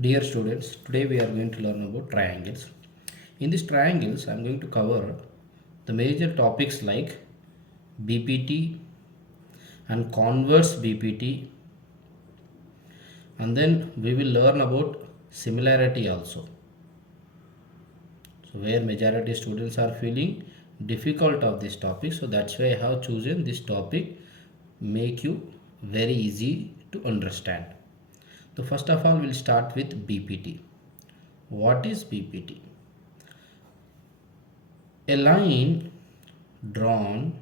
Dear students, today we are going to learn about triangles. In these triangles, I am going to cover the major topics like BPT and converse BPT, and then we will learn about similarity also. So where majority students are feeling difficult of this topic, so that's why I have chosen this topic, make you very easy to understand. So first of all, we'll start with BPT. What is BPT? A line drawn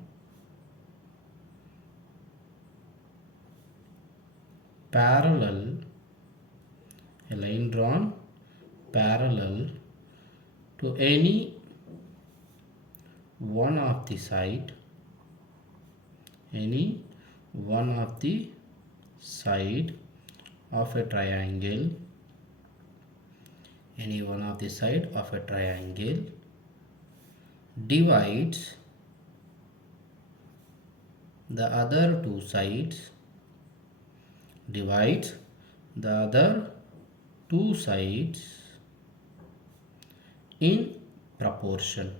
parallel, a line drawn parallel to any one of the side, any one of the side of a triangle, any one of the side of a triangle divides the other two sides, divides the other two sides in proportion.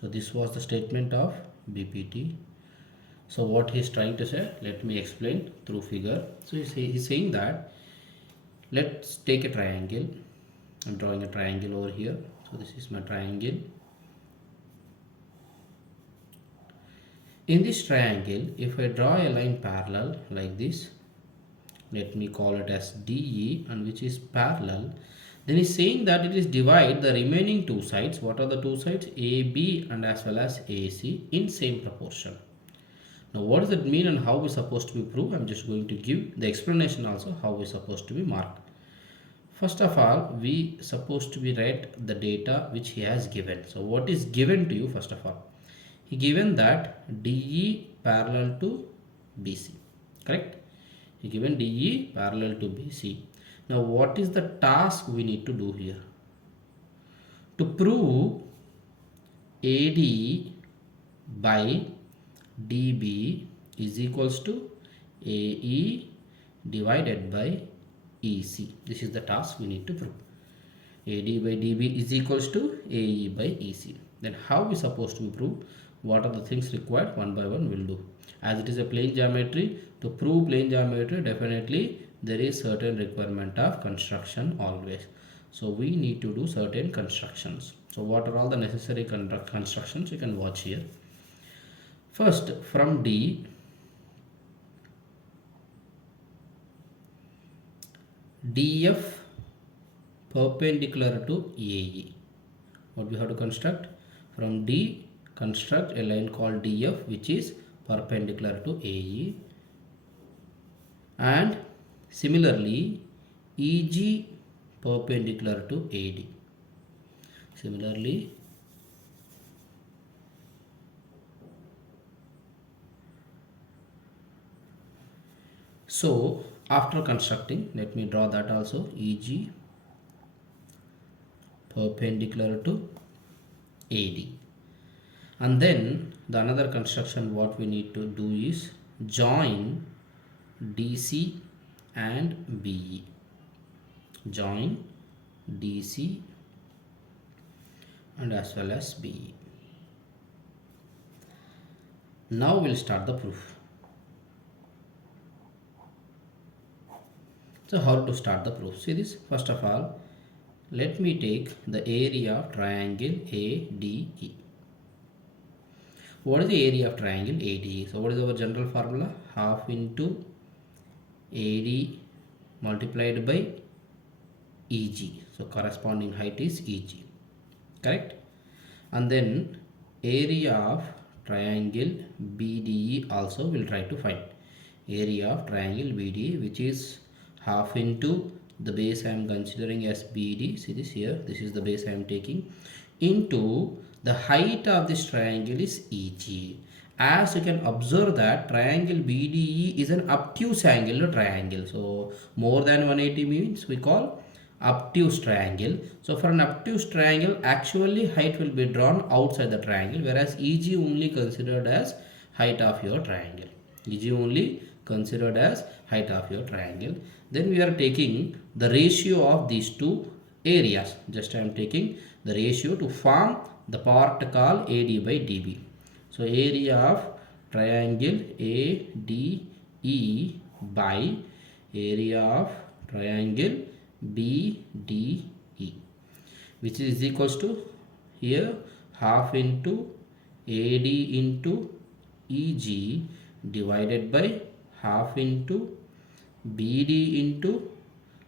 So this was the statement of BPT. So what he is trying to say, let me explain through figure. So he's saying that let's take a triangle. I'm drawing a triangle over here. So this is my triangle. In this triangle, if I draw a line parallel like this, let me call it as DE, and which is parallel, then he's saying that it is divide the remaining two sides. What are the two sides? AB and as well as AC in same proportion. Now what does it mean and how we supposed to be proved? I'm just going to give the explanation also how we supposed to be marked. First of all, we supposed to be write the data which he has given. So what is given to you first of all? He given that DE parallel to BC, correct? He given DE parallel to BC. Now what is the task we need to do here? To prove AD by DB is equals to AE divided by EC. This is the task we need to prove. AD by DB is equals to AE by EC. Then how we supposed to prove? What are the things required? One by one we'll do. As it is a plane geometry, to prove plane geometry, definitely there is certain requirement of construction always. So we need to do certain constructions. So what are all the necessary constructions? You can watch here. First, from D, DF perpendicular to AE. What we have to construct? From D, construct a line called DF which is perpendicular to AE, and similarly EG perpendicular to AD. Similarly so after constructing, let me draw that also, EG perpendicular to AD. And then the another construction what we need to do is join DC and BE. Join DC and as well as BE. Now we'll start the proof. So how to start the proof? See this, first of all, let me take the area of triangle ADE. What is the area of triangle ADE? So what is our general formula? Half into AD multiplied by EG. So corresponding height is EG, correct? And then area of triangle BDE also we'll try to find. Area of triangle BDE, which is half into the base I am considering as BD. See this here, this is the base I am taking, into the height of this triangle is EG. As you can observe that triangle BDE is an obtuse angular triangle. So more than 180 means we call obtuse triangle. So for an obtuse triangle, actually height will be drawn outside the triangle, whereas EG only considered as height of your triangle. EG only considered as height of your triangle. Then we are taking the ratio of these two areas. Just I am taking the ratio to form the part called AD by DB. So area of triangle ADE by area of triangle BDE, which is equals to here half into AD into EG divided by half into BD into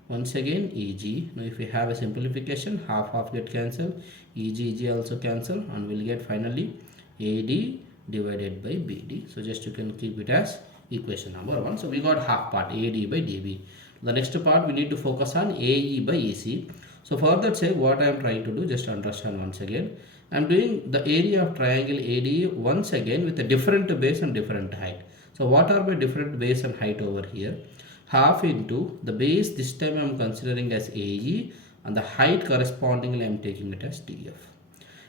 once again EG. Now if we have a simplification, half get cancelled, EG also cancel, and we'll get finally AD divided by BD. So just you can keep it as equation number 1. So we got half part AD by DB. The next part we need to focus on AE by EC. So for that sake, what I am trying to do, just understand once again. I am doing the area of triangle ADE once again with a different base and different height. So what are my different base and height over here? Half into the base, this time I am considering as AE, and the height correspondingly I am taking it as DF.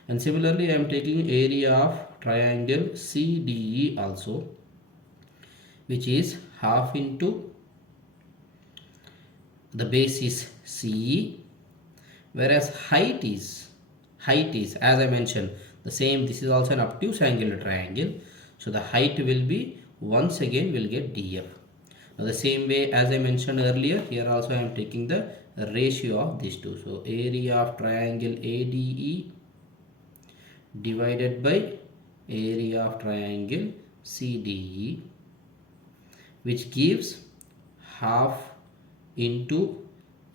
And similarly I am taking area of triangle CDE also, which is half into the base is CE, whereas height is as I mentioned the same. This is also an obtuse angular triangle, so the height will be once again will get DF. Now the same way as I mentioned earlier, here also I am taking the ratio of these two. So area of triangle ADE divided by area of triangle CDE, which gives half into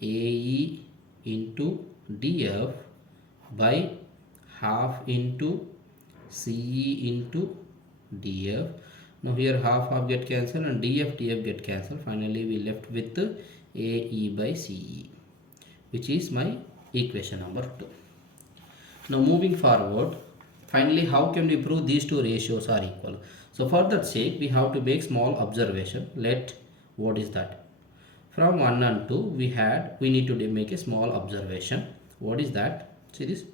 AE into DF by half into CE into DF. Now here half get cancelled and DF get cancelled. Finally we left with AE by CE, which is my equation number 2. Now moving forward, finally how can we prove these two ratios are equal? So for that sake we have to make small observation. What is that? From 1 and 2 we need to make a small observation. What is that? See this.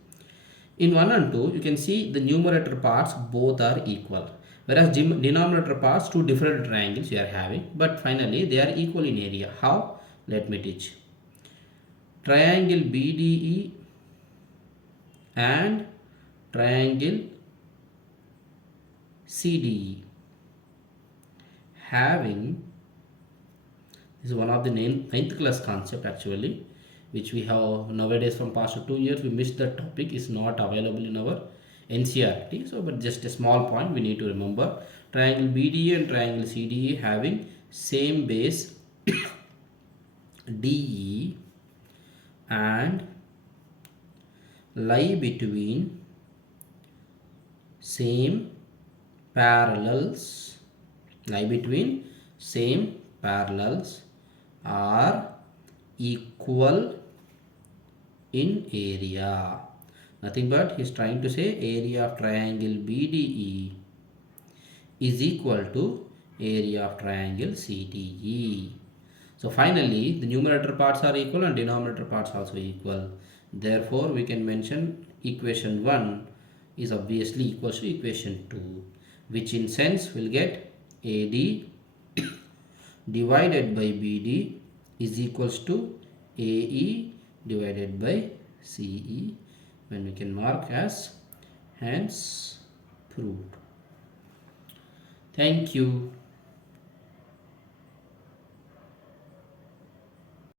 In 1 and 2 you can see the numerator parts both are equal, whereas denominator parts two different triangles you are having, but finally they are equal in area. How? Let me teach. Triangle BDE and triangle CDE having, this is one of the ninth class concept actually, which we have nowadays from past 2 years we missed that topic, is not available in our NCERT. So but just a small point we need to remember. Triangle BDE and triangle CDE having same base DE and lie between same parallels, are equal in area. Nothing but he is trying to say area of triangle BDE is equal to area of triangle CDE. So finally the numerator parts are equal and denominator parts also equal. Therefore we can mention equation 1 is obviously equals to equation 2, which in sense will get AD divided by BD is equals to AE divided by CE, when we can mark as hence proved. Thank you.